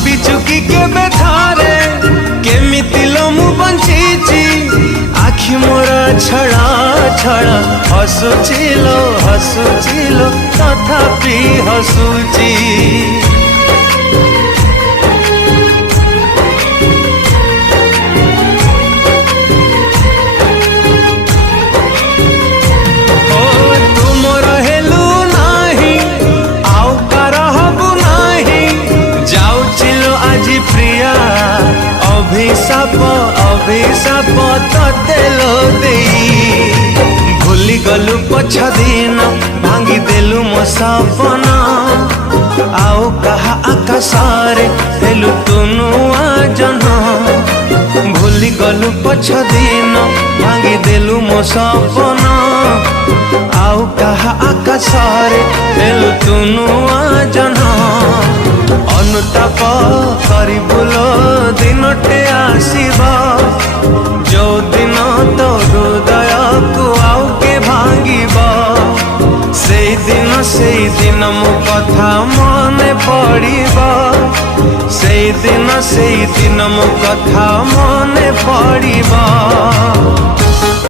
भाविचु कि केबे थारे केमिति लो मु बंचीची आखि मोर छड़ा छड़ा हसुचिलो हसुचिलो तथापि हसुची। अभिशाप अभिशाप तते लो देई भूली गलु पछ दिन भांगी देलु मो सपना आओ कहा आकाशरे हेलु तुनुआ जन भूली गलु पछ दिन भांगी देलु मो सपना आओ कहा आकाशरे हेलु तुनुआ जन अनुताप करिबुलो दिनटे आसीबा जो दिन तो हृदय को आउ के भांगिबा से दिन मो कथा मने पड़िबा से दिन मो कथा मने पड़िबा।